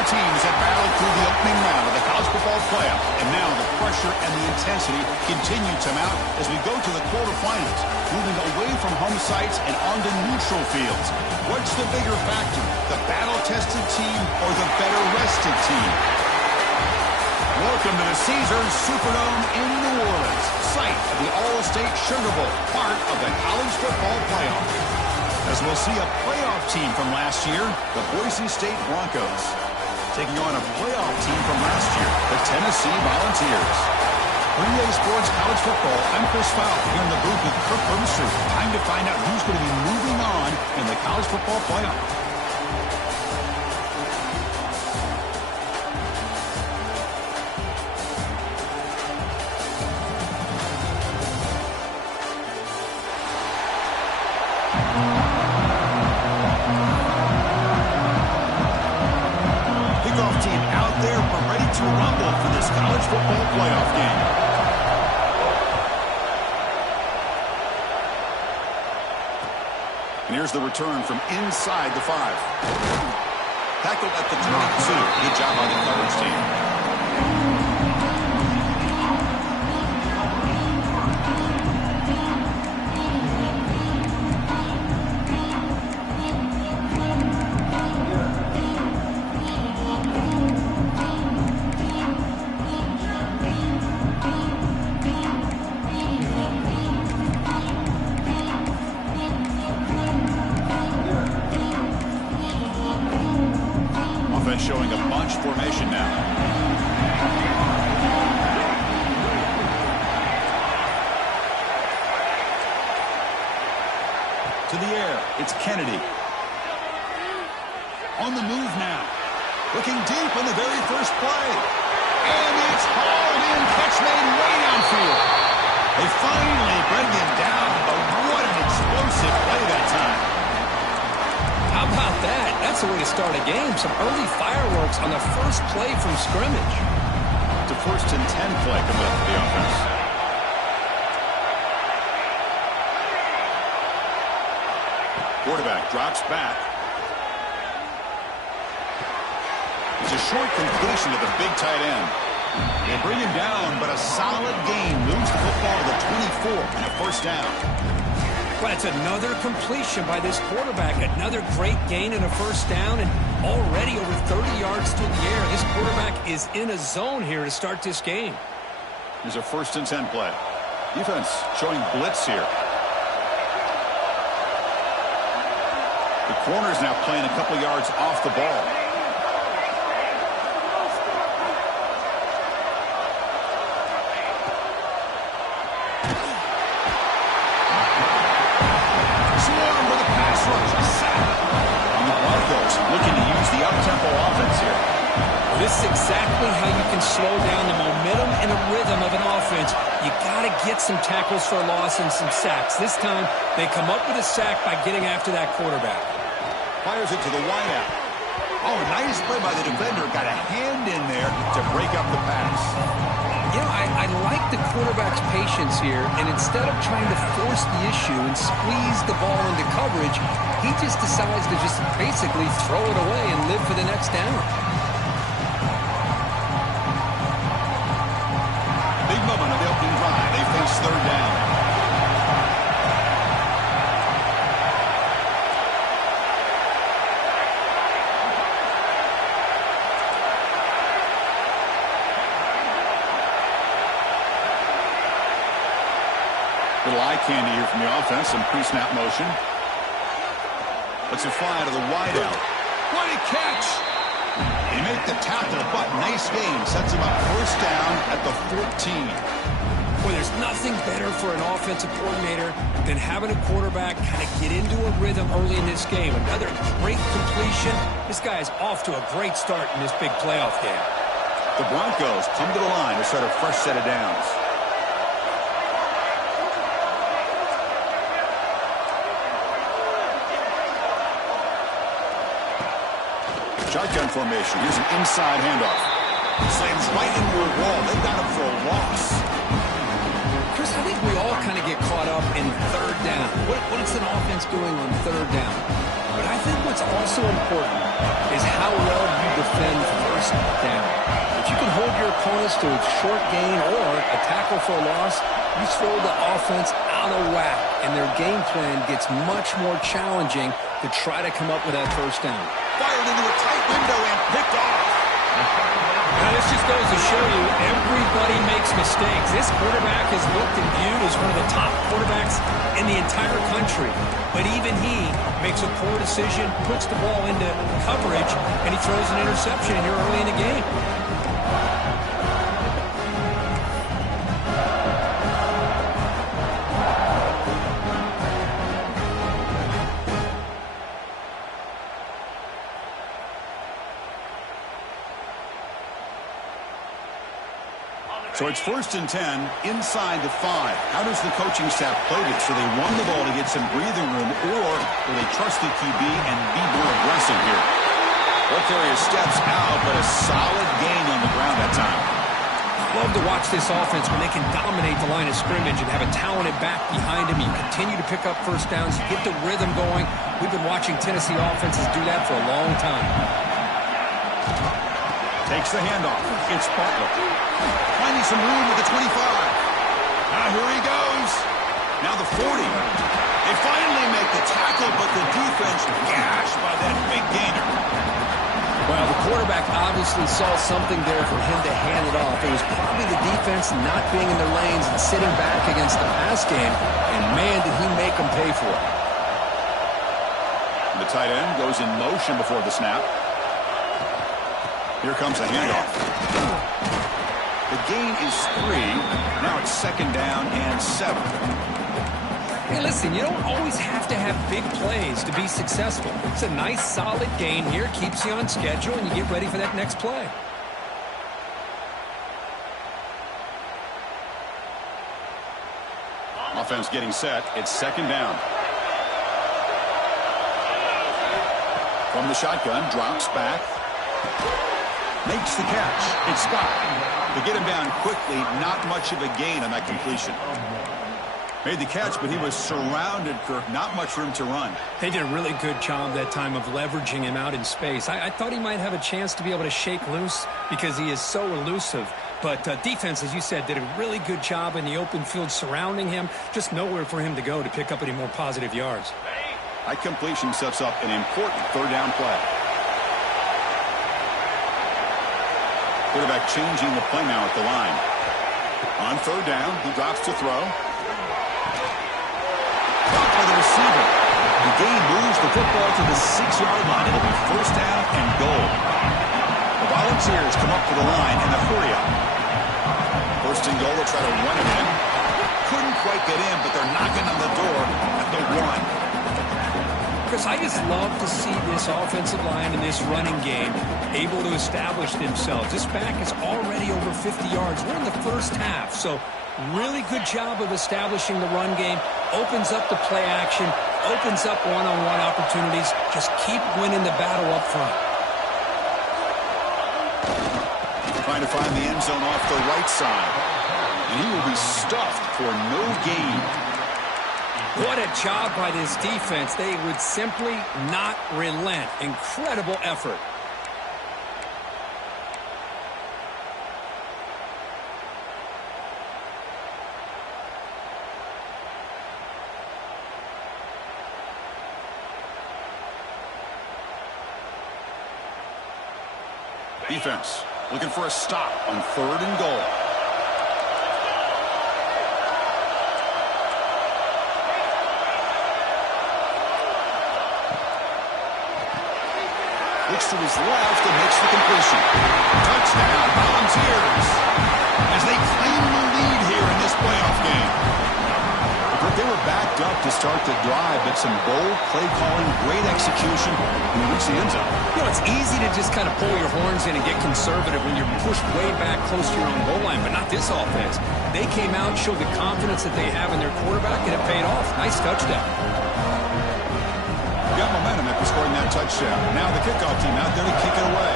four teams that battled through the opening round of the college football playoff. And now the pressure and the intensity continue to mount as we go to the quarterfinals, moving away from home sites and onto neutral fields. What's the bigger factor, the battle-tested team or the better-rested team? Welcome to the Caesars Superdome in New Orleans, site of the All-State Sugar Bowl, part of the college football playoff. As we'll see a playoff team from last year, the Boise State Broncos, taking on a playoff team from last year, the Tennessee Volunteers. Green Bay Sports College Football, I'm Chris Fowler here in the booth with Kirk Herbstreit. Time to find out who's going to be moving on in the college football playoff. Football playoff game. And here's the return from inside the 5. Tackled at the 22. Good job by the coverage team. Showing a bunch formation now. To the air, it's Kennedy. On the move now. Looking deep on the very first play. And it's hauled in, catch made way downfield. They finally bring him down, but what an explosive play that time. How about that? That's the way to start a game. Some early fireworks on the first play from scrimmage. It's a 1st and 10 play coming up for the offense. Quarterback drops back. It's a short completion to the big tight end. They bring him down, but a solid gain moves the football to the 24 and a 1st down. Well, it's another completion by this quarterback. Another great gain and a 1st down, and already over 30 yards through the air. This quarterback is in a zone here to start this game. Here's a 1st and 10 play. Defense showing blitz here. The corner's now playing a couple yards off the ball. Looking to use the up-tempo offense here. This is exactly how you can slow down the momentum and the rhythm of an offense. You got to get some tackles for a loss and some sacks. This time, they come up with a sack by getting after that quarterback. Fires it to the wideout. Oh, nice play by the defender. Got a hand in there to break up the pass. You know, I like the quarterback's patience here, and instead of trying to force the issue and squeeze the ball into coverage, he just decides to just basically throw it away and live for the next down. Big moment of the opening drive. They face 3rd down. Little eye candy here from the offense. Some pre-snap motion. Lets it fly to the wideout. What a catch! They make the tackle, but nice gain. Sets him up 1st down at the 14. Well, there's nothing better for an offensive coordinator than having a quarterback kind of get into a rhythm early in this game. Another great completion. This guy is off to a great start in this big playoff game. The Broncos come to the line to start a fresh set of downs. Shotgun formation. Here's an inside handoff. Slams right into a wall. They got him for a loss. Chris, I think we all kind of get caught up in third down. What is an offense doing on third down? But I think what's also important is how well you defend first down. If you can hold your opponents to a short gain or a tackle for a loss, you throw the offense out of whack, and their game plan gets much more challenging to try to come up with that first down. Fired into a tight window and picked off. Now, this just goes to show you everybody makes mistakes. This quarterback is looked and viewed as one of the top quarterbacks in the entire country. But even he makes a poor decision, puts the ball into coverage, and he throws an interception here early in the game. So it's 1st and 10, inside the 5. How does the coaching staff play this? Do they run the ball to get some breathing room, or do they trust the QB and be more aggressive here? Ball carrier steps out, but a solid gain on the ground that time. I love to watch this offense when they can dominate the line of scrimmage and have a talented back behind him. You continue to pick up first downs. You get the rhythm going. We've been watching Tennessee offenses do that for a long time. Takes the handoff. It's Butler. Finding some room with the 25. Now here he goes. Now the 40. They finally make the tackle, but the defense gashed by that big gainer. Well, the quarterback obviously saw something there for him to hand it off. It was probably the defense not being in their lanes and sitting back against the pass game. And, man, did he make them pay for it. The tight end goes in motion before the snap. Here comes a handoff. The gain is 3. Now it's 2nd down and 7. Hey, listen, you don't always have to have big plays to be successful. It's a nice, solid gain here. Keeps you on schedule, and you get ready for that next play. Offense getting set. It's 2nd down. From the shotgun, drops back. Makes the catch. It's Scott. To get him down quickly, not much of a gain on that completion. Made the catch, but he was surrounded, Kirk. Not much room to run. They did a really good job that time of leveraging him out in space. I thought he might have a chance to be able to shake loose because he is so elusive. But defense, as you said, did a really good job in the open field surrounding him. Just nowhere for him to go to pick up any more positive yards. That completion sets up an important 3rd down play. Quarterback changing the play now at the line. On 3rd down, he drops to throw. Caught by the receiver. The gain moves the football to the 6-yard line. It'll be 1st down and goal. The Volunteers come up to the line in a hurry up. 1st and goal, they'll try to run it in. Couldn't quite get in, but they're knocking on the door at the 1. Chris, I just love to see this offensive line and this running game able to establish themselves. This back is already over 50 yards. We're in the first half, so really good job of establishing the run game. Opens up the play action, opens up one-on-one opportunities. Just keep winning the battle up front. Trying to find the end zone off the right side. And he will be stuffed for no gain. What a job by this defense. They would simply not relent. Incredible effort. Defense looking for a stop on 3rd and goal. Looks to his left and makes the completion. Touchdown, Volunteers, as they claim the lead here in this playoff game. But they were backed up to start the drive, but some bold play calling, great execution, and they reached the end zone. You know, it's easy to just kind of pull your horns in and get conservative when you're pushed way back close to your own goal line, but not this offense. They came out, showed the confidence that they have in their quarterback, and it paid off. Nice touchdown. Got momentum after scoring that touchdown. Now the kickoff team out there to kick it away.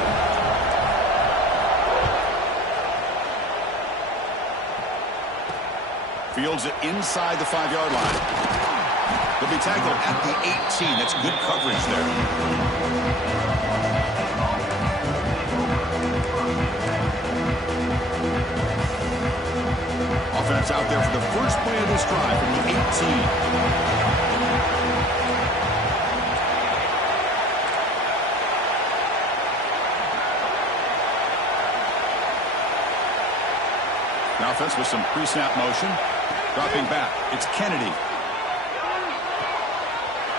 Fields it inside the 5-yard line. He'll be tackled at the 18. That's good coverage there. Offense out there for the first play of this drive from the 18. The offense with some pre-snap motion. Dropping back. It's Kennedy.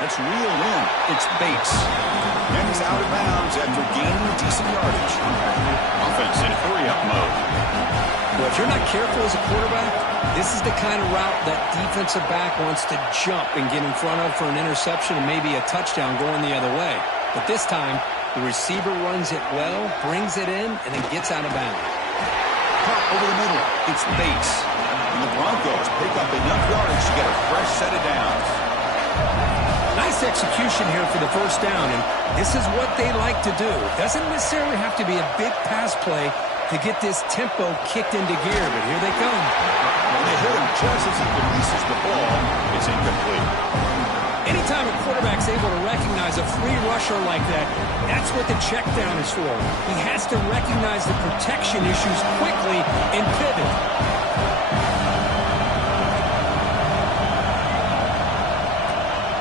That's reeled in. It's Bates. And he's out of bounds after gaining decent yardage. Offense in hurry-up mode. Well, if you're not careful as a quarterback, this is the kind of route that defensive back wants to jump and get in front of for an interception and maybe a touchdown going the other way. But this time, the receiver runs it well, brings it in, and then gets out of bounds. Over the middle, it's Bates. And the Broncos pick up enough yardage to get a fresh set of downs. Nice execution here for the first down, and this is what they like to do. It doesn't necessarily have to be a big pass play to get this tempo kicked into gear, but here they come. When they hit him just as he releases the ball, it's incomplete. Anytime a quarterback's able to recognize a free rusher like that, that's what the check down is for. He has to recognize the protection issues quickly and pivot.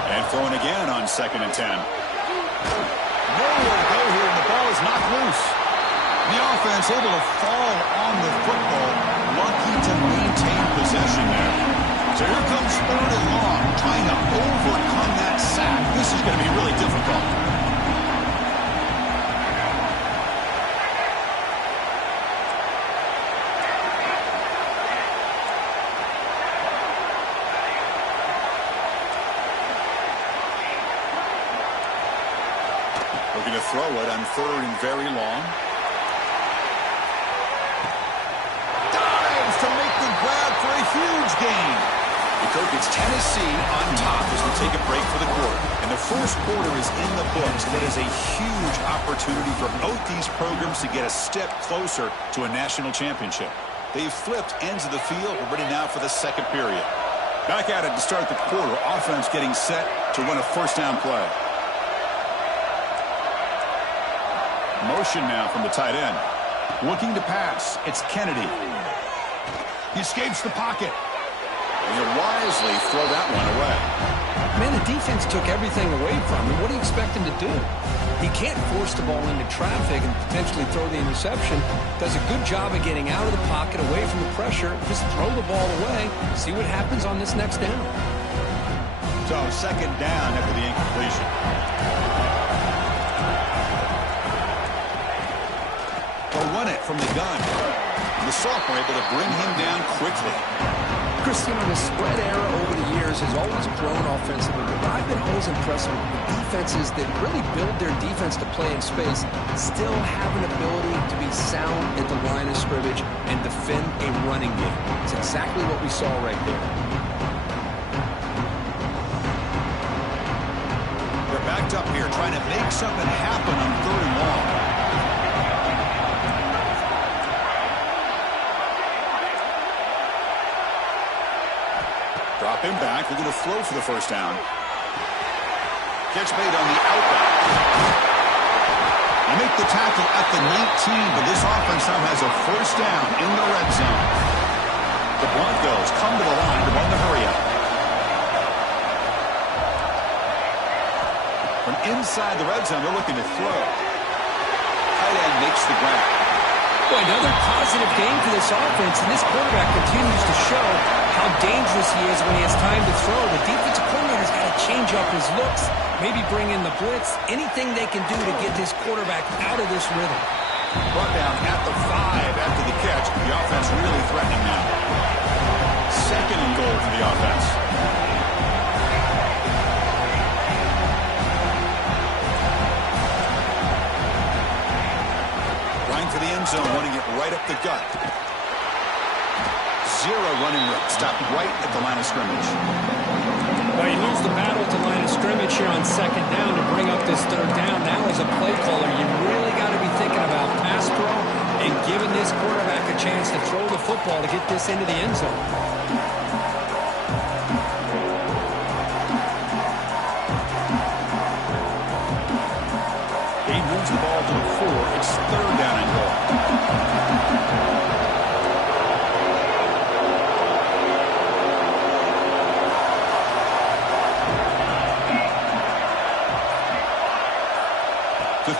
And throwing again on 2nd and 10. Nowhere to go here, and the ball is knocked loose. The offense able to fall on the football, lucky to maintain possession there. So here comes 3rd and long, trying to overcome that sack. This is going to be really difficult. Looking to throw it on 3rd and very long. Dives to make the grab for a huge gain. Kirk, it's Tennessee on top as we take a break for the quarter. And the first quarter is in the books. That is a huge opportunity for both these programs to get a step closer to a national championship. They've flipped ends of the field. We're ready now for the second period. Back at it to start the quarter. Offense getting set to run a first down play. Motion now from the tight end. Looking to pass. It's Kennedy. He escapes the pocket. And he'll wisely throw that one away. Man, the defense took everything away from him. What do you expect him to do? He can't force the ball into traffic and potentially throw the interception. Does a good job of getting out of the pocket, away from the pressure. Just throw the ball away. See what happens on this next down. So 2nd down after the incompletion. They'll run it from the gun. The sophomore able to bring him down quickly. Chris, you know, the spread era over the years has always grown offensively, but I've been always impressed with the defenses that really build their defense to play in space, still have an ability to be sound at the line of scrimmage and defend a running game. It's exactly what we saw right there. They're backed up here trying to make something happen on 3rd and long. Drop him back. They're going to throw for the first down. Catch made on the outback. They make the tackle at the 19, but this offense now has a first down in the red zone. The Broncos come to the line to run the hurry-up. From inside the red zone, they're looking to throw. Tight end makes the grab. Boy, another positive game for this offense, and this quarterback continues to show how dangerous he is when he has time to throw. The defensive coordinator's got to change up his looks, maybe bring in the blitz, anything they can do to get this quarterback out of this rhythm. Brought down at the 5 after the catch. The offense really threatening now. 2nd and goal for the offense. For the end zone, running it right up the gut. 0 running room. Stopped right at the line of scrimmage. Well, you lose the battle at the line of scrimmage here on 2nd down to bring up this 3rd down. Now as a play caller, you really got to be thinking about pass pro and giving this quarterback a chance to throw the football to get this into the end zone.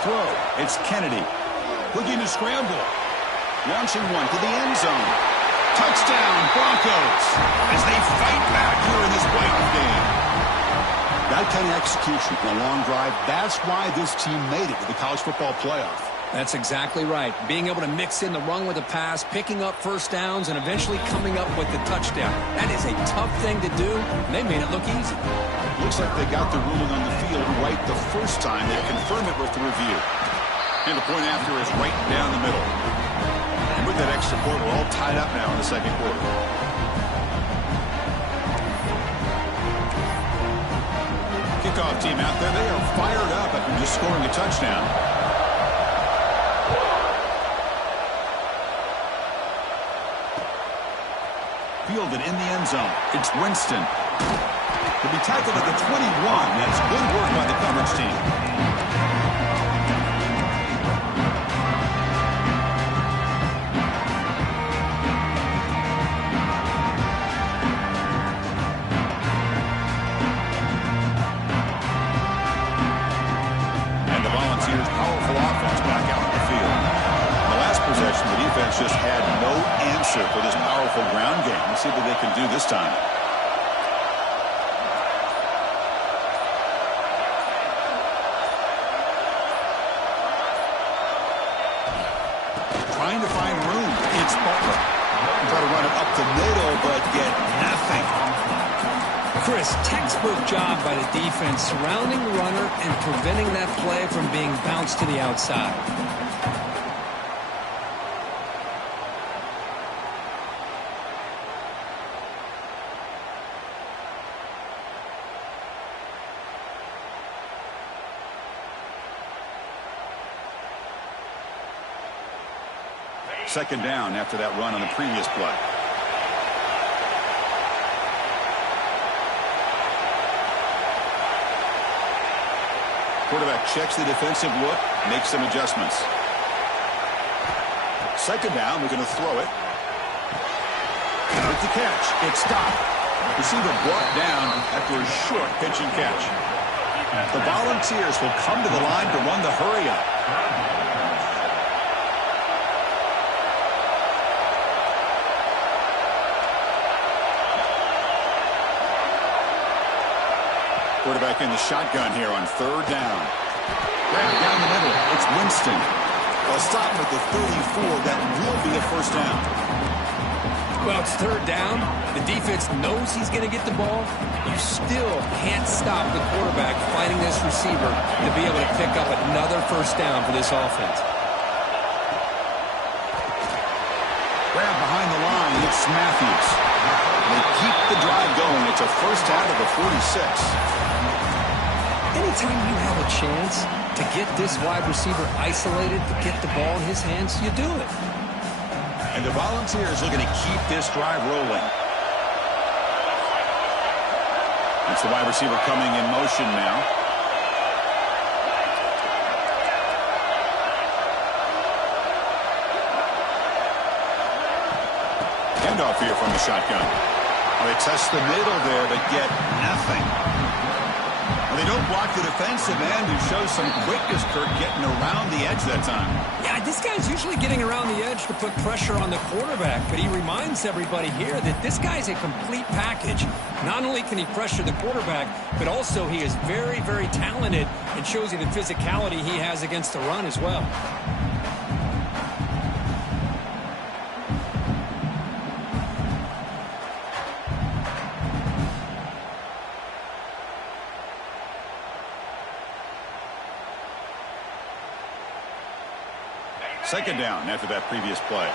throw. It's Kennedy. Looking to scramble. Launching one to the end zone. Touchdown, Broncos, as they fight back here in this playoff game. That kind of execution on a long drive, that's why this team made it to the college football playoff. That's exactly right. Being able to mix in the run with a pass, picking up first downs, and eventually coming up with the touchdown. That is a tough thing to do, and they made it look easy. Looks like they got the ruling on the field right the first time. They confirm it with the review. And the point after is right down the middle. And with that extra point, we're all tied up now in the second quarter. Kickoff team out there. They are fired up after just scoring a touchdown. Fielded in the end zone. It's Winston. He'll be tackled at the 21. That's good work by the coverage team. And the Volunteers' powerful offense back out on the field. In the last possession, the defense just had no answer for this powerful ground game. Let's see what they can do this time. Trying to find room. It's Butler. Try to run it up the middle, but get nothing. Chris, textbook job by the defense surrounding the runner and preventing that play from being bounced to the outside. Second down after that run on the previous play. Quarterback checks the defensive look, makes some adjustments. Second down, we're going to throw it. With the catch, it's stopped. Receiver brought down after a short pitch and catch. The Volunteers will come to the line to run the hurry up. Quarterback in the shotgun here on third down. Right down the middle, it's Winston. They'll stop him at the 34. That will be a first down. Well, it's third down. The defense knows he's going to get the ball. You still can't stop the quarterback finding this receiver to be able to pick up another first down for this offense. Grab behind the line, it's Matthews. They keep the drive going. It's a first out of the 46. Anytime you have a chance to get this wide receiver isolated, to get the ball in his hands, you do it. And the Volunteers looking to keep this drive rolling. It's the wide receiver coming in motion now. Handoff here from the shotgun. Well, they test the middle there, but get nothing. They don't block the defensive end, who shows some quickness, Kirk, getting around the edge that time. Yeah, this guy's usually getting around the edge to put pressure on the quarterback, but he reminds everybody here that this guy's a complete package. Not only can he pressure the quarterback, but also he is very, very talented and shows you the physicality he has against the run as well. Second down after that previous play.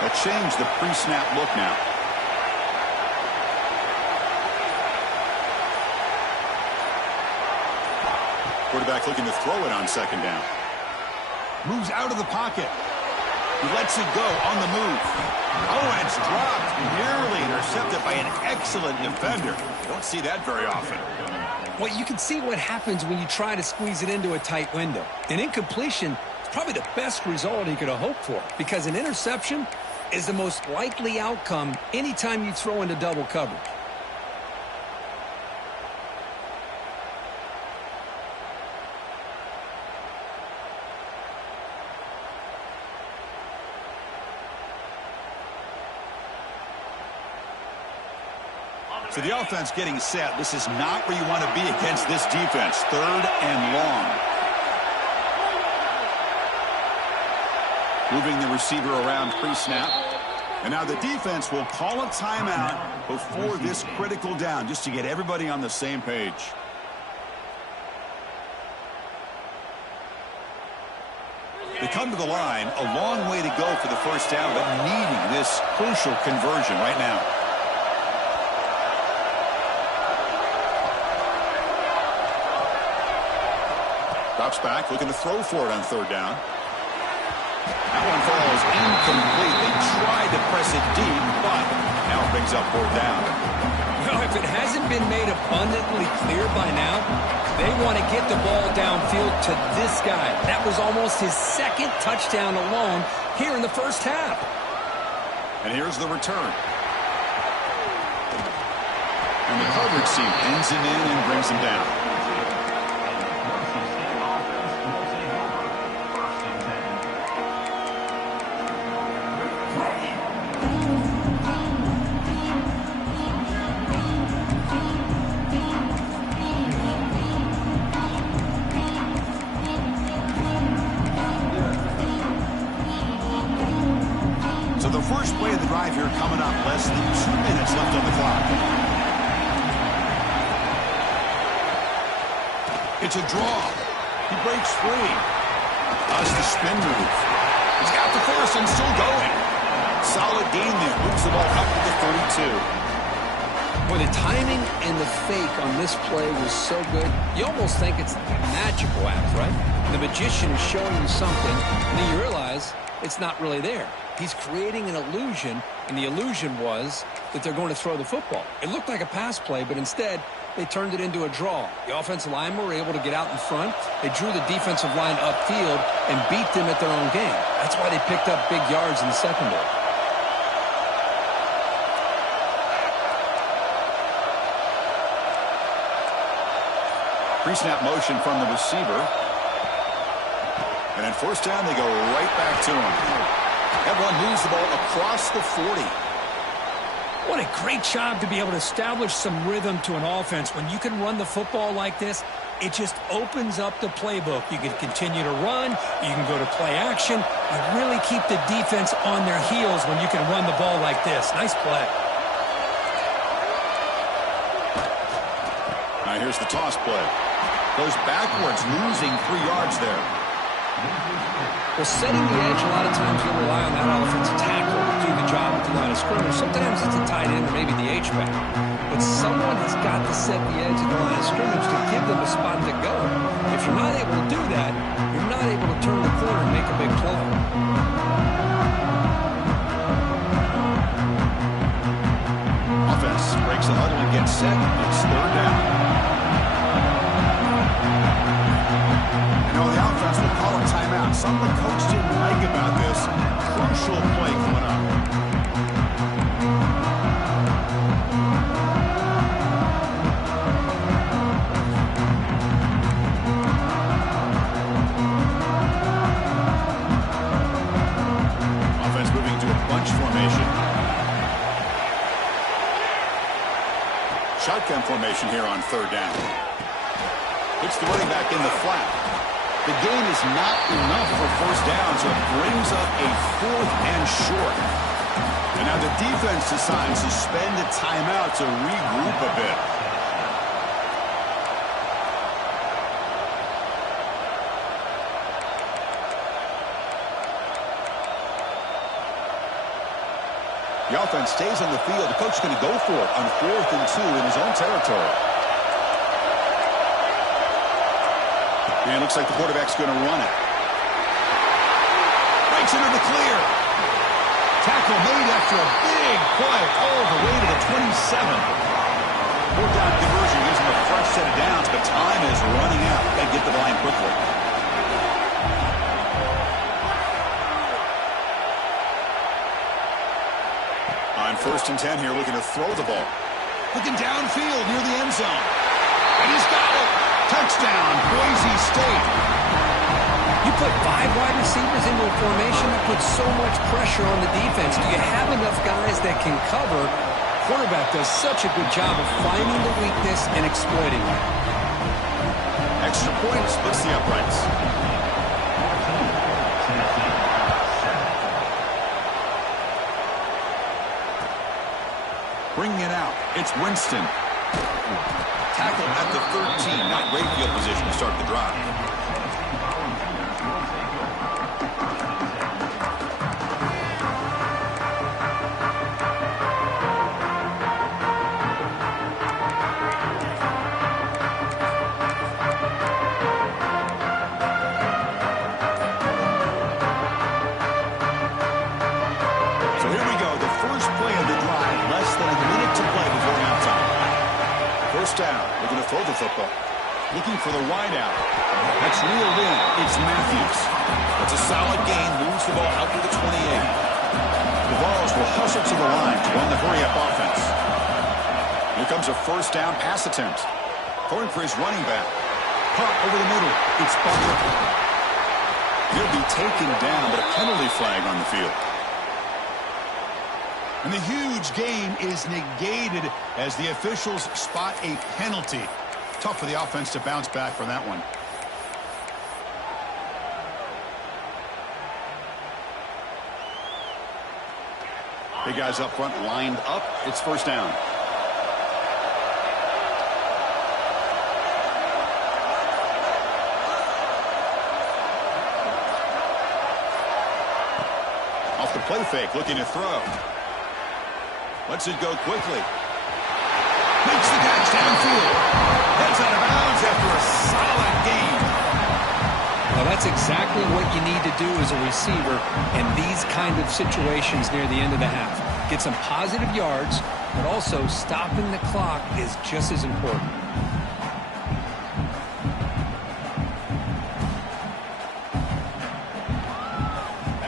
They'll change the pre-snap look now. Quarterback looking to throw it on second down. Moves out of the pocket. He lets it go on the move. Oh, and it's dropped. Nearly intercepted by an excellent defender. Don't see that very often. Well, you can see what happens when you try to squeeze it into a tight window. An incompletion is probably the best result he could have hoped for, because an interception, is the most likely outcome anytime you throw into double coverage. So the offense getting set. This is not where you want to be against this defense. 3rd and long. Moving the receiver around pre-snap. And now the defense will call a timeout before this critical down, just to get everybody on the same page. They come to the line, a long way to go for the first down, but needing this crucial conversion right now. Drops back, looking to throw for it on 3rd down. That one falls incomplete. They tried to press it deep, but now it brings up 4th down. Well, if it hasn't been made abundantly clear by now, they want to get the ball downfield to this guy. That was almost his 2nd touchdown alone here in the first half. And here's the return. And the coverage team pins him in and brings him down. First play of the drive here coming up. Less than 2 minutes left on the clock. It's a draw. He breaks free. Does the spin move. He's got the first and still going. Solid gain there. Moves the ball up to the 32. Boy, the timing and the fake on this play was so good. You almost think it's a magical act, right? The magician is showing you something, and then you realize it's not really there. He's creating an illusion, and the illusion was that they're going to throw the football. It looked like a pass play, but instead, they turned it into a draw. The offensive linemen were able to get out in front. They drew the defensive line upfield and beat them at their own game. That's why they picked up big yards in the secondary. Pre-snap motion from the receiver. And then 1st down, they go right back to him. Everyone moves the ball across the 40. What a great job to be able to establish some rhythm to an offense. When you can run the football like this, it just opens up the playbook. You can continue to run. You can go to play action. You really keep the defense on their heels when you can run the ball like this. Nice play. Now here's the toss play. Goes backwards, losing 3 yards there. Well, setting the edge, a lot of times you'll rely on that offensive tackle to do the job at the line of scrimmage. Sometimes it's a tight end or maybe the H-back. But someone has got to set the edge at the line of scrimmage to give them a spot to go. If you're not able to do that, you're not able to turn the corner and make a big play. Offense breaks the huddle and gets set. It's 3rd down. The offense will call a timeout. Something the coach didn't like about this. Crucial play coming up. Offense moving to a bunch formation. Shotgun formation here on 3rd down. Hits the running back in the flat. The gain is not enough for 1st down, so it brings up a 4th and short. And now the defense decides to spend a timeout to regroup a bit. The offense stays on the field. The coach is going to go for it on 4th and 2 in his own territory. And it looks like the quarterback's going to run it. Breaks into the clear. Tackle made after a big play all the way to the 27. 4th down conversion gives him a fresh set of downs, but time is running out. Got to get to the line quickly. First and 10 here, looking to throw the ball. Looking downfield near the end zone. And he's got it. Touchdown, Boise State. You put 5 wide receivers into a formation that puts so much pressure on the defense. Do you have enough guys that can cover? Quarterback does such a good job of finding the weakness and exploiting it. Extra point splits the uprights. Bringing it out, it's Winston. Tackle at the 13. Not great field position to start the drive. So here we go. The first play of the drive. Less than a minute to play before halftime. First down. Looking to throw the football. Looking for the wide out. That's reeled in. It's Matthews. That's a solid gain. Moves the ball out to the 28. The Vols will hustle to the line to run the hurry-up offense. Here comes a first down pass attempt. Throwing for his running back. Caught over the middle. It's Butler. He'll be taken down, but a penalty flag on the field. And the huge gain is negated as the officials spot a penalty. Tough for the offense to bounce back from that one. Big guys up front lined up. It's first down. Off the play fake, looking to throw. Lets it go quickly. Makes the catch downfield. Heads out of bounds after a solid gain. Well, that's exactly what you need to do as a receiver in these kind of situations near the end of the half. Get some positive yards, but also stopping the clock is just as important.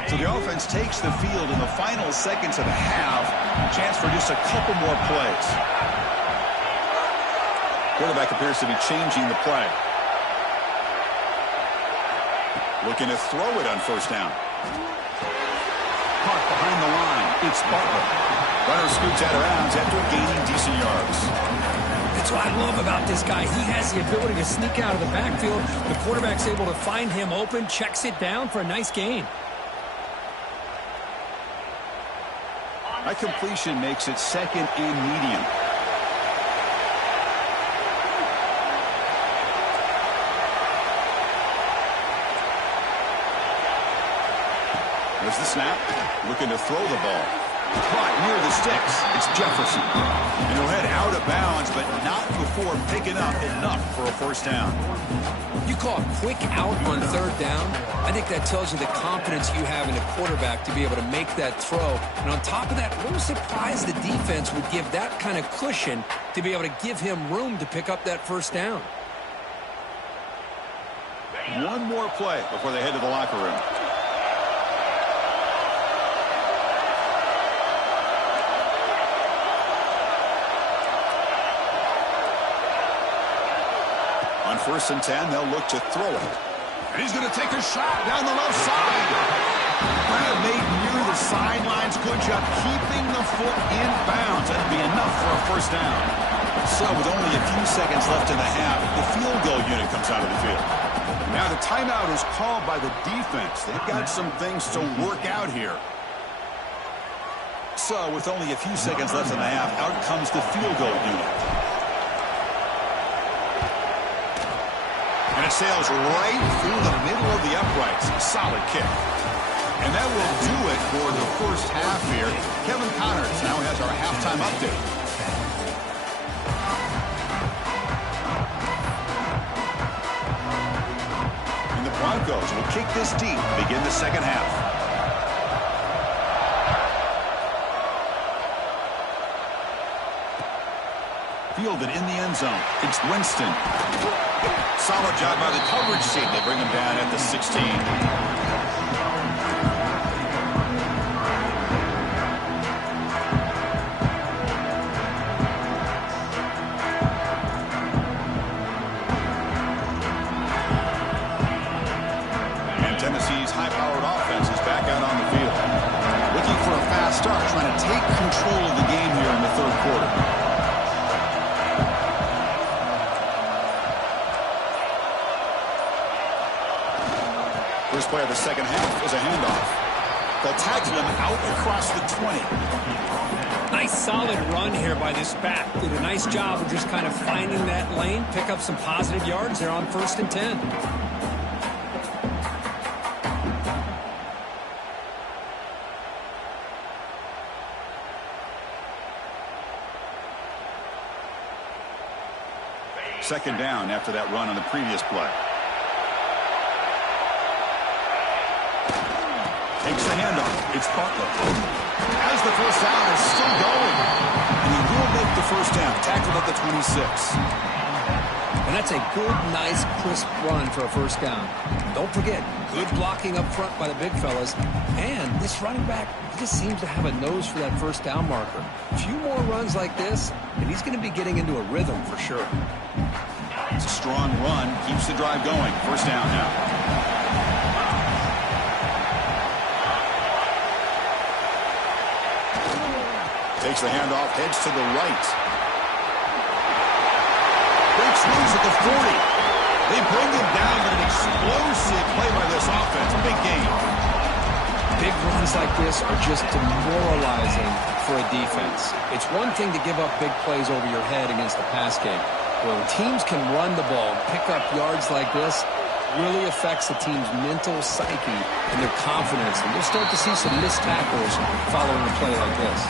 So the offense takes the field in the final seconds of the half. Chance for just a couple more plays. Quarterback appears to be changing the play. Looking to throw it on first down. Caught behind the line. It's Butler. Runner scoots out of bounds after gaining decent yards. That's what I love about this guy. He has the ability to sneak out of the backfield. The quarterback's able to find him open, checks it down for a nice gain. That completion makes it second and medium. There's the snap. Looking to throw the ball. Caught near the sticks. It's Jefferson. And he'll head out of bounds, but not before picking up enough for a first down. You call a quick out on third down. I think that tells you the confidence you have in a quarterback to be able to make that throw. And on top of that, a little surprised the defense would give that kind of cushion to be able to give him room to pick up that first down. One more play before they head to the locker room. On first and 10, they'll look to throw it. And he's going to take a shot down the left side. Grab made near the sidelines. Good job keeping the foot in bounds. That'll be enough for a first down. So with only a few seconds left in the half, the field goal unit comes out of the field. Now the timeout is called by the defense. They've got some things to work out here. So with only a few seconds left in the half, out comes the field goal unit. And it sails right through the middle of the uprights. Solid kick. And that will do it for the first half here. Kevin Connors now has our halftime update. And the Broncos will kick this deep to begin the second half. Fielded in the end zone. It's Winston. Solid job by the coverage team. They bring him down at the 16. First play of the second half is a handoff. They'll tackle him out across the 20. Nice solid run here by this back. Did a nice job of just kind of finding that lane, pick up some positive yards there on 1st and 10. Second down after that run on the previous play. Takes the handoff. It's Butler. As the first down is still going. And he will make the first down. Tackled at the 26. And that's a good, nice, crisp run for a first down. Don't forget, good blocking up front by the big fellas. And this running back, he just seems to have a nose for that first down marker. A few more runs like this, and he's going to be getting into a rhythm for sure. It's a strong run. Keeps the drive going. First down now. Takes the handoff, heads to the right. Breaks loose at the 40. They bring him down, but an explosive play by this offense. Big game. Big runs like this are just demoralizing for a defense. It's one thing to give up big plays over your head against the pass game. When teams can run the ball and pick up yards like this, it really affects the team's mental psyche and their confidence. And you'll start to see some missed tackles following a play like this.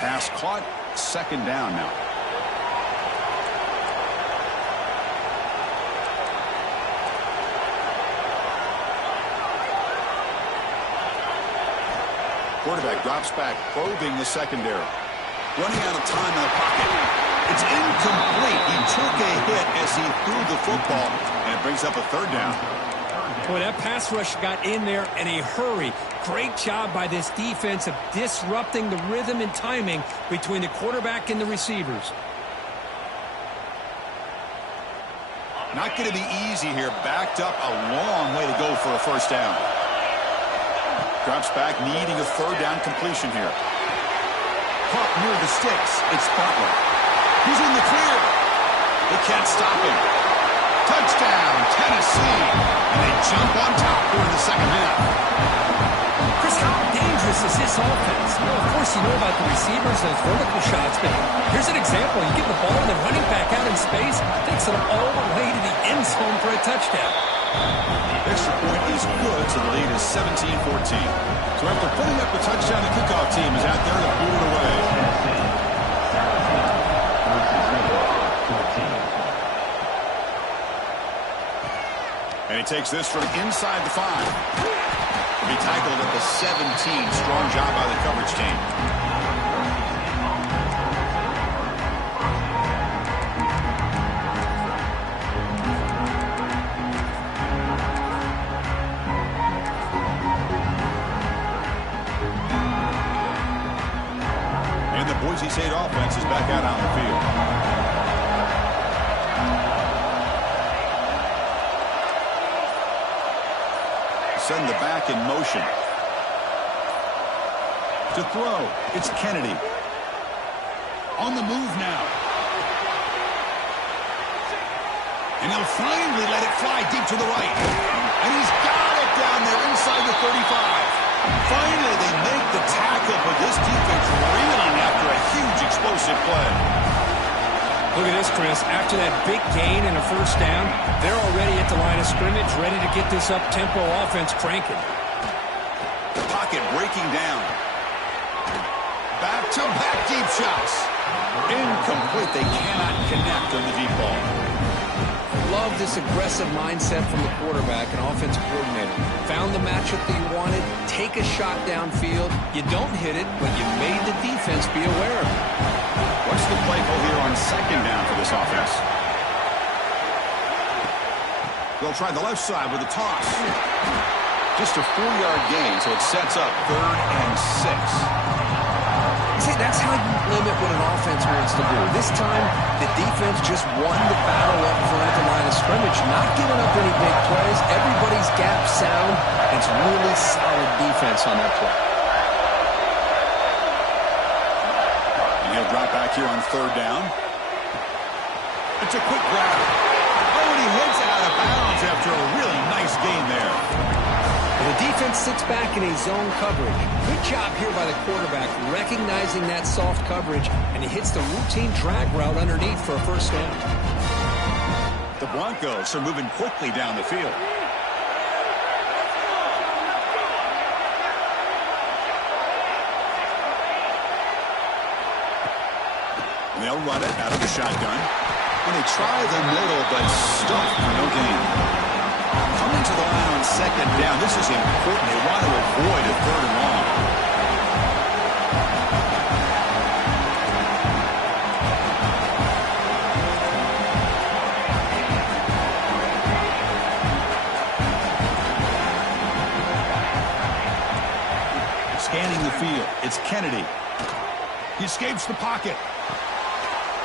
Pass caught, second down now. Quarterback drops back, probing the secondary. Running out of time in the pocket. It's incomplete. He took a hit as he threw the football, and it brings up a third down. Boy, that pass rush got in there in a hurry. Great job by this defense of disrupting the rhythm and timing between the quarterback and the receivers. Not going to be easy here. Backed up a long way to go for a first down. Drops back, needing a third down completion here. Caught near the sticks. It's Butler. He's in the clear. They can't stop him. Touchdown, Tennessee. And they jump on top during the second half. Chris, how dangerous is this offense? Well, of course, you know about the receivers, those vertical shots, but here's an example. You get the ball and the running back out in space, takes it all the way to the end zone for a touchdown. Extra point is good, so the lead is 17-14. So after putting up the touchdown, the kickoff team is out there to boot it away. And he takes this from inside the 5. He'll be tackled at the 17. Strong job by the coverage team. Boise State offense is back out on the field. Send the back in motion. To throw, it's Kennedy. On the move now. And he'll finally let it fly deep to the right. And he's got it down there inside the 35. Finally, they make the tackle, but this defense reeling after a huge explosive play. Look at this, Chris. After that big gain and a first down, they're already at the line of scrimmage, ready to get this up-tempo offense cranking. The pocket breaking down. Back-to-back deep shots. Incomplete. They cannot connect on the deep ball. Love this aggressive mindset from the quarterback and offensive coordinator. Found the matchup that you wanted, take a shot downfield. You don't hit it, but you made the defense be aware of it. What's the play call here on second down for this offense? They'll try the left side with a toss. Just a 4-yard gain, so it sets up 3rd and 6. See, that's how you limit what an offense wants to do. This time, the defense just won the battle up front at the line of scrimmage, not giving up any big plays. Everybody's gap sound. It's really solid defense on that play. And he'll drop back here on third down. It's a quick grab. Oh, and he hits it out of bounds after a really nice gain there. And the defense sits back in a zone coverage. Good job here by the quarterback, recognizing that soft coverage, and he hits the routine drag route underneath for a first down. The Broncos are moving quickly down the field. And they'll run it out of the shotgun. And they try the middle, but stuffed for no gain. Coming to the line on second down. This is important. They want to avoid a third and long. Scanning the field. It's Kennedy. He escapes the pocket.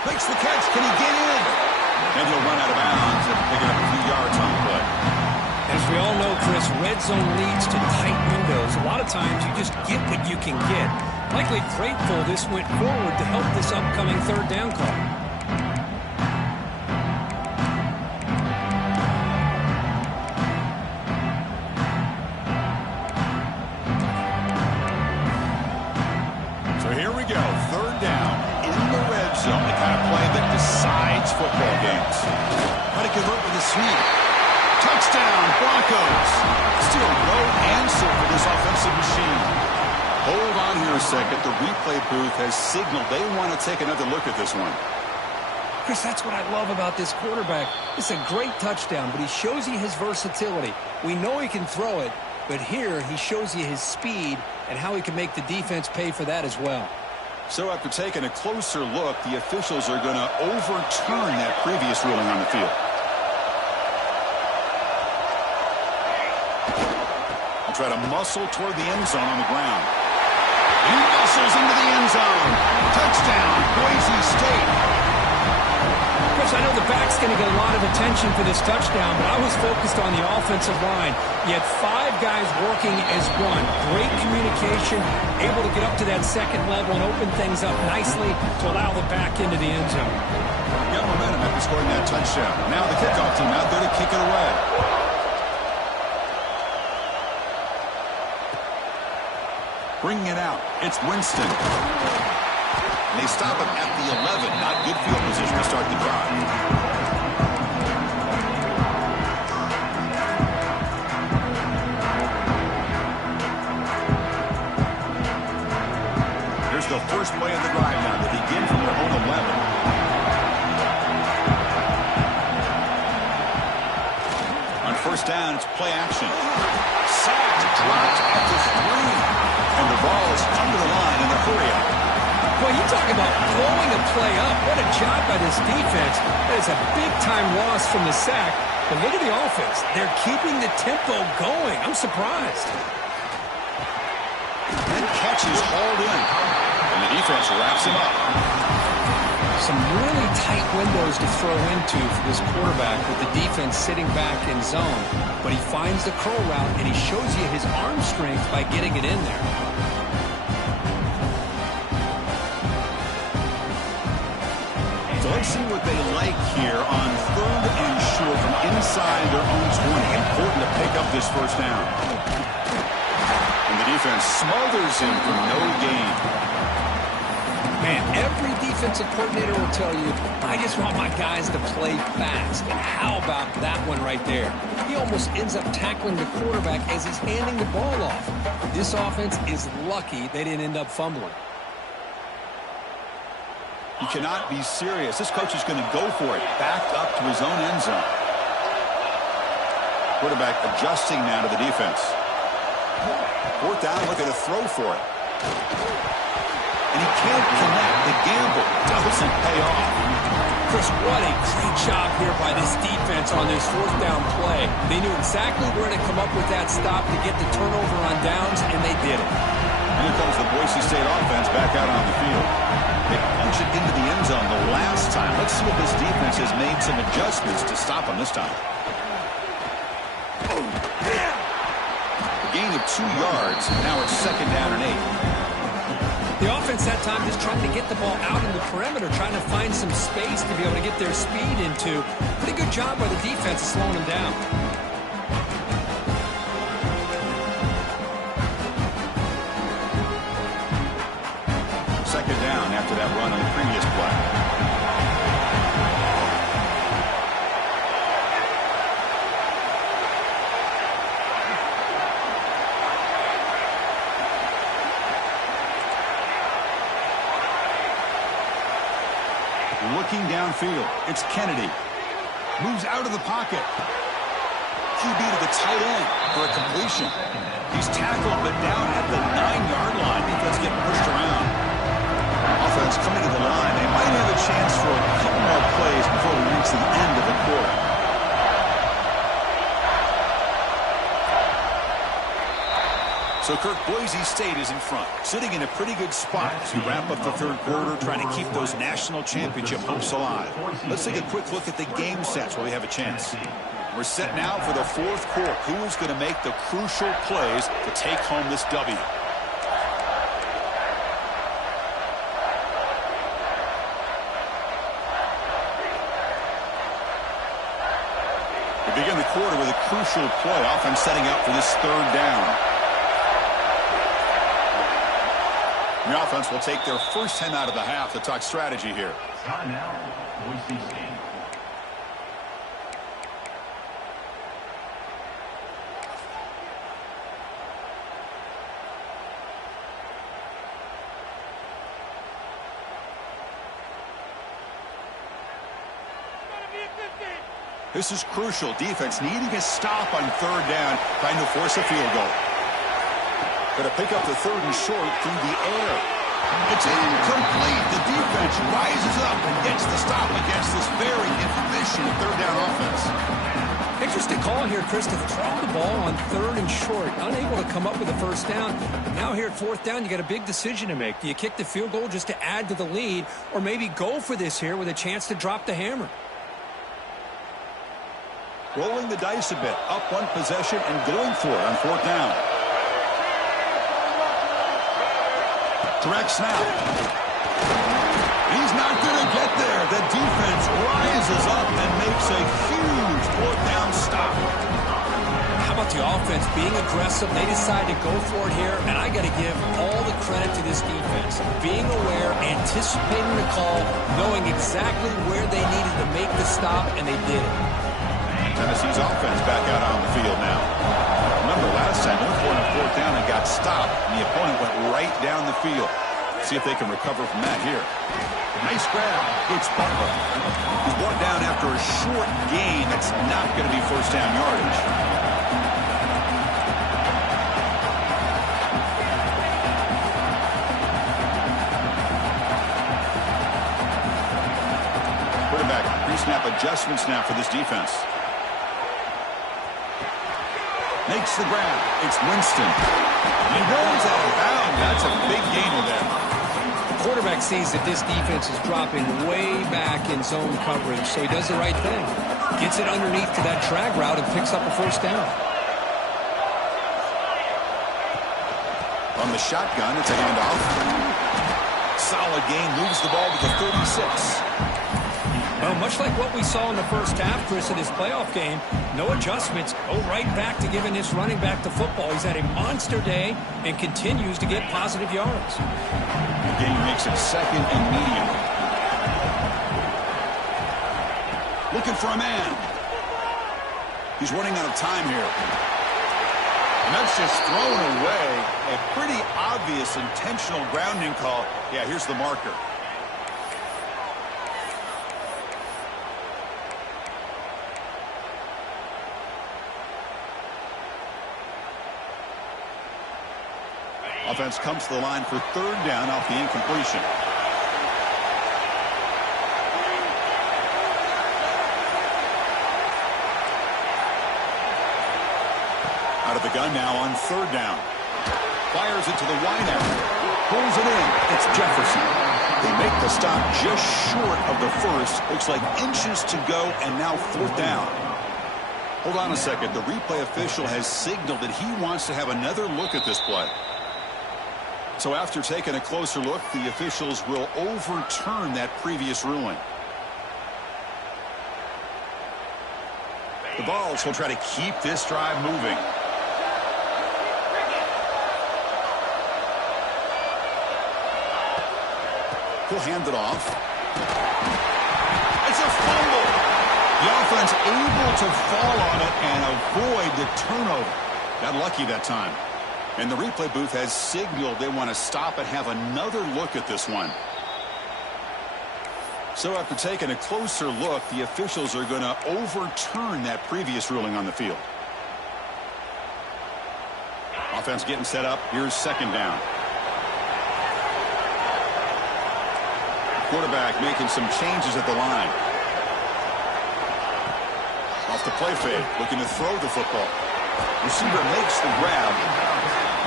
Makes the catch. Can he get in? And he'll run out of bounds and pick up a few yards on the play. As we all know, Chris, red zone leads to tight windows. A lot of times you just get what you can get. Likely grateful this went forward to help this upcoming third down call. So here we go. Third down in the red zone. The kind of play that decides football games. How to convert with a sweep. Touchdown, Broncos. Still no answer for this offensive machine. Hold on here a second. The replay booth has signaled they want to take another look at this one. Chris, that's what I love about this quarterback. It's a great touchdown, but he shows you his versatility. We know he can throw it, but here he shows you his speed and how he can make the defense pay for that as well. So after taking a closer look, the officials are going to overturn that previous ruling on the field. Try to muscle toward the end zone on the ground. He muscles into the end zone. Touchdown, Boise State. Chris, I know the back's going to get a lot of attention for this touchdown, but I was focused on the offensive line. You had 5 guys working as one. Great communication, able to get up to that second level and open things up nicely to allow the back into the end zone. Got momentum after scoring that touchdown. Now the kickoff team out there to kick it away. Bringing it out, it's Winston. And they stop him at the 11. Not good field position to start the drive. Here's the first play of the drive now. They begin from their own 11. On first down, it's play action. Sacked, dropped at the 3. And the ball is under the line in the hurry-up. Boy, you talk about blowing a play up. What a job by this defense. That is a big-time loss from the sack. But look at the offense. They're keeping the tempo going. I'm surprised. That catch is hauled in. And the defense wraps him up. Some really tight windows to throw into for this quarterback with the defense sitting back in zone. But he finds the curl route, and he shows you his arm strength by getting it in there. So let's see what they like here on third and short from inside their own 20. Important to pick up this first down. And the defense smothers him for no gain. Man, every defensive coordinator will tell you, I just want my guys to play fast. And how about that one right there? He almost ends up tackling the quarterback as he's handing the ball off. This offense is lucky they didn't end up fumbling. You cannot be serious. This coach is going to go for it. Back up to his own end zone. Quarterback adjusting now to the defense. Fourth down, looking to throw for it. And he can't connect. The gamble doesn't pay off. Chris, what a great job here by this defense on this fourth down play. They knew exactly where to come up with that stop to get the turnover on downs, and they did it. Here comes the Boise State offense back out on the field. They punched it into the end zone the last time. Let's see if this defense has made some adjustments to stop them this time. A gain of 2 yards. Now it's 2nd down and 8. The offense that time just trying to get the ball out in the perimeter, trying to find some space to be able to get their speed into. Pretty good job by the defense of slowing them down. Second down after that run on the previous play. Looking downfield, it's Kennedy. Moves out of the pocket. QB to the tight end for a completion. He's tackled but down at the 9-yard line. Defense getting pushed around. Offense coming to the line. They might have a chance for a couple more plays before we reach the end of the quarter. So, Kirk, Boise State is in front, sitting in a pretty good spot as we wrap up the 3rd quarter, trying to keep those national championship hopes alive. Let's take a quick look at the game sets where we have a chance. We're set now for the 4th quarter. Who is going to make the crucial plays to take home this W? We begin the quarter with a crucial play, often setting up for this 3rd down. The offense will take their first 10 out of the half to talk strategy here. Timeout, Boise State. This is crucial. Defense needing a stop on 3rd down, trying to force a field goal. Going to pick up the 3rd and short through the air. It's incomplete. The defense rises up and gets the stop against this very efficient 3rd down offense. Interesting call here, Chris, to throw the ball on 3rd and short. Unable to come up with a first down. Now here at 4th down, you got a big decision to make. Do you kick the field goal just to add to the lead, or maybe go for this here with a chance to drop the hammer? Rolling the dice a bit. Up one possession and going for it on 4th down. Direct snap. He's not going to get there. The defense rises up and makes a huge 4th down stop. How about the offense being aggressive? They decide to go for it here, and I got to give all the credit to this defense. Being aware, anticipating the call, knowing exactly where they needed to make the stop, and they did it. Tennessee's offense back out on the field now. Remember last time, went for it on 4th down and got stopped, and the opponent went right down the field. See if they can recover from that here. Nice grab. It's Butler. He's brought down after a short gain. That's not going to be first down yardage. Quarterback pre-snap adjustments now for this defense. Makes the grab. It's Winston. He rolls out of bounds. That's a big gainer there. The quarterback sees that this defense is dropping way back in zone coverage, so he does the right thing. Gets it underneath to that drag route and picks up a first down. On the shotgun, it's a handoff. Solid gain, moves the ball to the 36. Well, much like what we saw in the first half, Chris, in his playoff game, no adjustments, go right back to giving his running back the football. He's had a monster day and continues to get positive yards. The game makes it 2nd and medium. Looking for a man. He's running out of time here. And that's just thrown away. A pretty obvious intentional grounding call. Yeah, here's the marker. Offense comes to the line for 3rd down off the incompletion. Out of the gun now on 3rd down. Fires it to the wideout. Pulls it in. It's Jefferson. They make the stop just short of the first. Looks like inches to go, and now 4th down. Hold on a second. The replay official has signaled that he wants to have another look at this play. So after taking a closer look, the officials will overturn that previous ruling. The Vols will try to keep this drive moving. He'll hand it off. It's a fumble. The offense able to fall on it and avoid the turnover. Got lucky that time. And the replay booth has signaled they want to stop and have another look at this one. So after taking a closer look, the officials are going to overturn that previous ruling on the field. Offense getting set up. Here's 2nd down. Quarterback making some changes at the line. Off the play fake, looking to throw the football. Receiver makes the grab,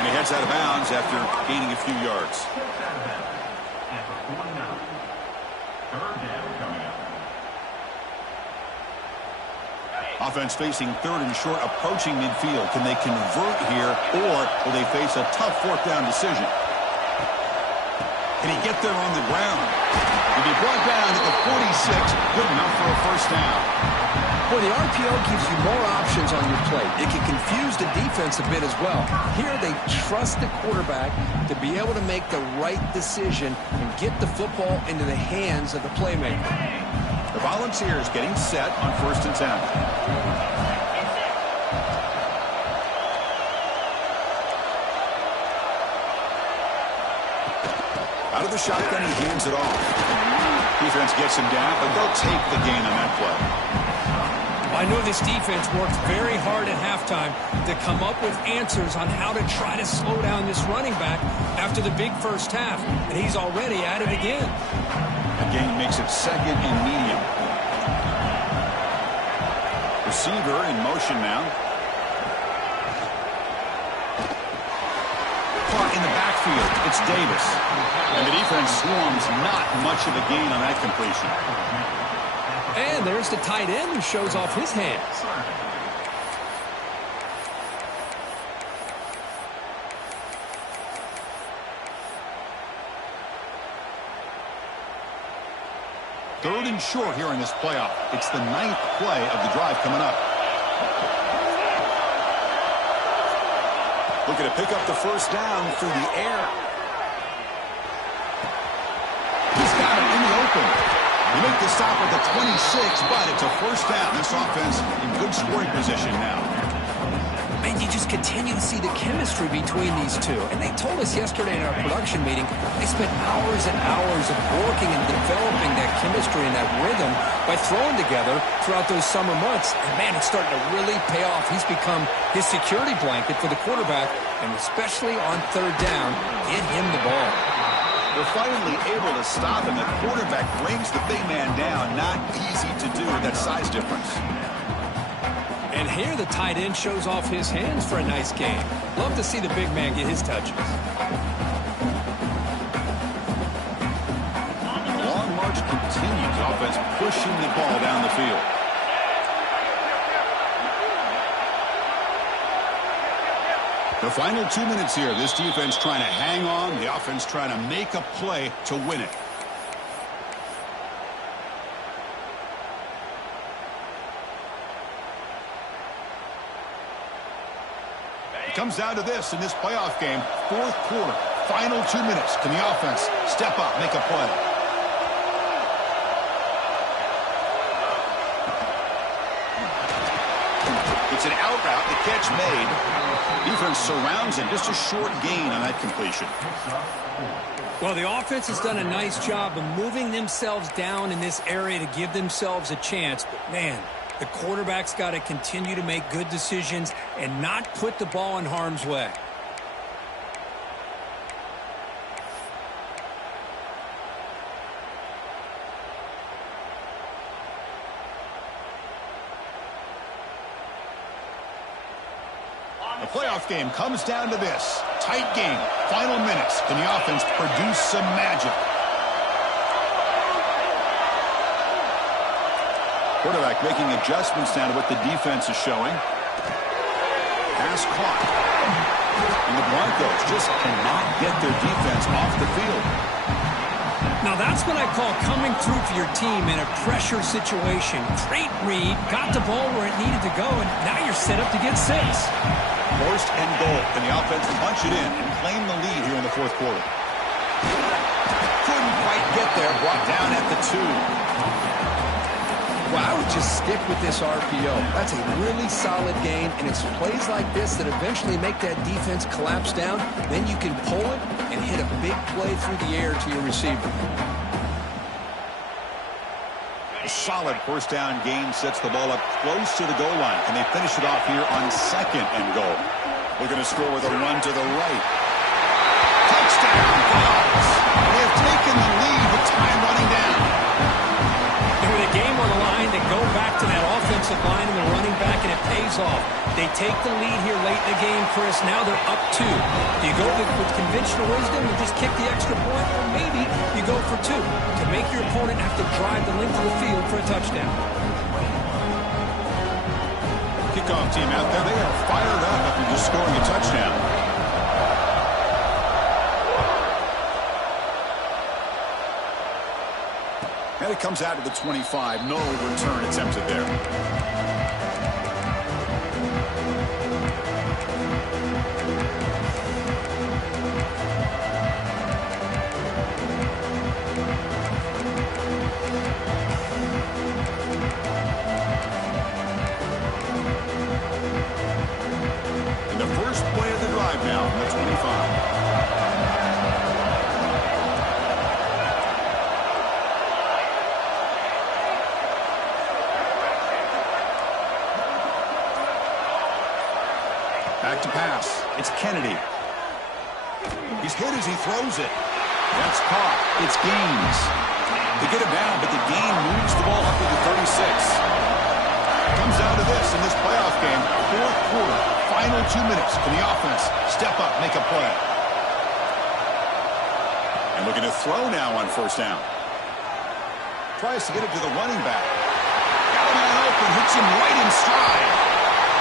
and he heads out of bounds after gaining a few yards. Offense facing 3rd and short, approaching midfield. Can they convert here, or will they face a tough 4th down decision? Can he get there on the ground? He'll be brought down at the 46, good enough for a 1st down. Well, the RPO gives you more options on your plate. It can confuse the defense a bit as well. Here they trust the quarterback to be able to make the right decision and get the football into the hands of the playmaker. The Volunteers getting set on 1st and 10. Out of the shotgun, he hands it off. Defense gets him down, but they'll take the gain on that play. I know this defense worked very hard at halftime to come up with answers on how to try to slow down this running back after the big first half, and he's already at it again. The gain makes it 2nd and medium. Receiver in motion now. Caught in the backfield. It's Davis. And the defense swarms not much of a gain on that completion. And there's the tight end who shows off his hands. Third and short here in this playoff. It's the 9th play of the drive coming up. Looking to pick up the 1st down through the air. He's got it in the open. They make the stop at the 26, but it's a 1st down. This offense in good scoring position now. Man, you just continue to see the chemistry between these two. And they told us yesterday in our production meeting, they spent hours and hours of working and developing that chemistry and that rhythm by throwing together throughout those summer months. And, man, it's starting to really pay off. He's become his security blanket for the quarterback, and especially on 3rd down, get him the ball. They're finally able to stop him. The quarterback brings the big man down. Not easy to do with that size difference. And here the tight end shows off his hands for a nice game. Love to see the big man get his touches. The long march continues. Offense pushing the ball down the field. The final 2 minutes here. This defense trying to hang on. The offense trying to make a play to win it. It comes down to this in this playoff game. 4th quarter. Final 2 minutes. Can the offense step up, make a play? It's an out route. The catch made. Defense surrounds him. Just a short gain on that completion. Well, the offense has done a nice job of moving themselves down in this area to give themselves a chance. But, man, the quarterback's got to continue to make good decisions and not put the ball in harm's way. The playoff game comes down to this. Tight game. Final minutes. Can the offense produce some magic? Quarterback making adjustments now to what the defense is showing. Pass caught. And the Broncos just cannot get their defense off the field. Now that's what I call coming through for your team in a pressure situation. Great read, got the ball where it needed to go, and now you're set up to get 6. First and goal. Can the offense punch it in and claim the lead here in the fourth quarter? Couldn't quite get there. Brought down at the 2. Well, I would just stick with this RPO. That's a really solid game, and it's plays like this that eventually make that defense collapse down. Then you can pull it and hit a big play through the air to your receiver. A solid first down gain sets the ball up close to the goal line, and they finish it off here on second and goal. Looking to score with a run to the right. Touchdown, Browns. They have taken the lead with time running down. And with a game on the line, they go back to that offensive line and the running back, and it pays off. They take the lead here late in the game, Chris. Now they're up 2. Do you go with conventional wisdom and just kick the extra point, or maybe you go for 2 to make your opponent have to drive the length of the field for a touchdown? Kickoff team out there, they are fired up after just scoring a touchdown. And it comes out to the 25. No return attempted there. And the first play of the drive now from the 25. Back to pass. It's Kennedy. He's hit as he throws it. That's caught. It's Gaines. They get him down, but the gain moves the ball up to the 36. Comes down to this in this playoff game. Fourth quarter. Final 2 minutes. Can the offense step up, make a play? And looking to throw now on first down. Tries to get it to the running back. Got him on open. Hits him right in stride.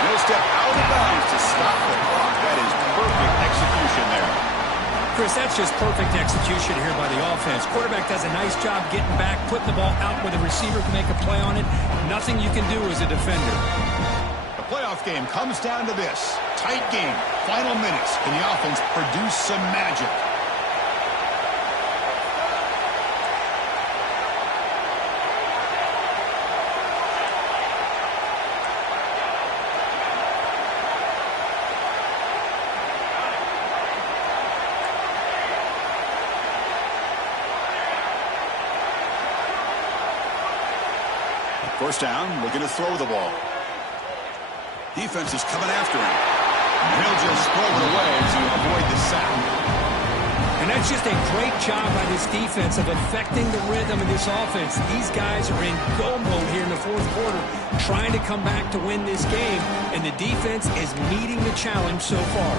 No step out of bounds to stop the clock. That is perfect execution there. Chris, that's just perfect execution here by the offense. Quarterback does a nice job getting back, putting the ball out where the receiver can make a play on it. Nothing you can do as a defender. The playoff game comes down to this. Tight game. Final minutes. Can the offense produce some magic? First down, looking to throw the ball. Defense is coming after him. And he'll just throw it away to avoid the sack. And that's just a great job by this defense of affecting the rhythm of this offense. These guys are in go mode here in the fourth quarter, trying to come back to win this game, and the defense is meeting the challenge so far.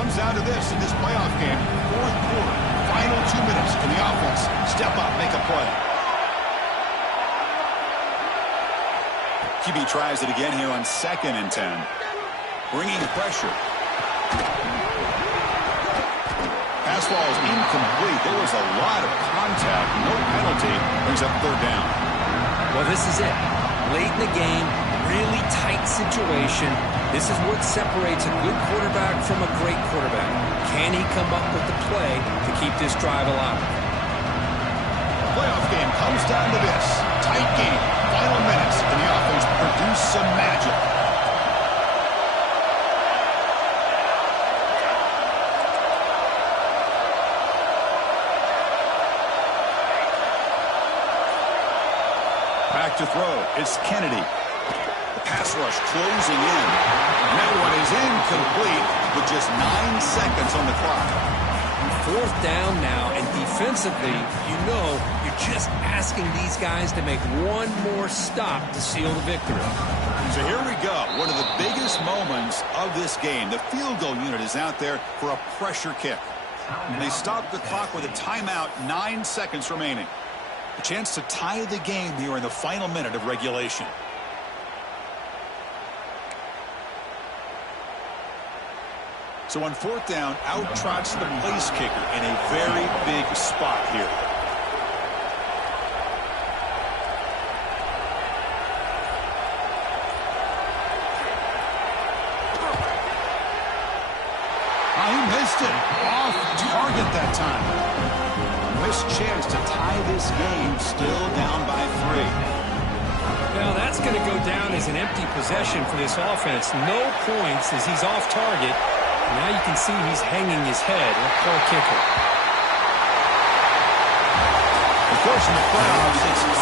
Comes down to this in this playoff game, fourth quarter. Final 2 minutes. Can the offense step up, make a play? QB tries it again here on 2nd and 10. Bringing pressure. Pass ball is incomplete. There was a lot of contact. No penalty. Brings up third down. Well, this is it. Late in the game, really tight situation. This is what separates a good quarterback from a great quarterback. Can he come up with the play to keep this drive alive? The playoff game comes down to this. Tight game. Final minutes. Can the offense produce some magic? Back to throw. It's Kennedy. The pass rush closing in. And that one is incomplete with just 9 seconds on the clock. Fourth down now, and defensively, you know you're just asking these guys to make one more stop to seal the victory. So here we go. One of the biggest moments of this game. The field goal unit is out there for a pressure kick. And they stop the clock with a timeout, 9 seconds remaining. A chance to tie the game here in the final minute of regulation. So on fourth down, out trots the place kicker in a very big spot here. Oh, he missed it. Off target that time. Missed chance to tie this game, still down by 3. Now that's going to go down as an empty possession for this offense. No points as he's off target. Now you can see he's hanging his head. A poor kicker. Of course, in the playoffs, it's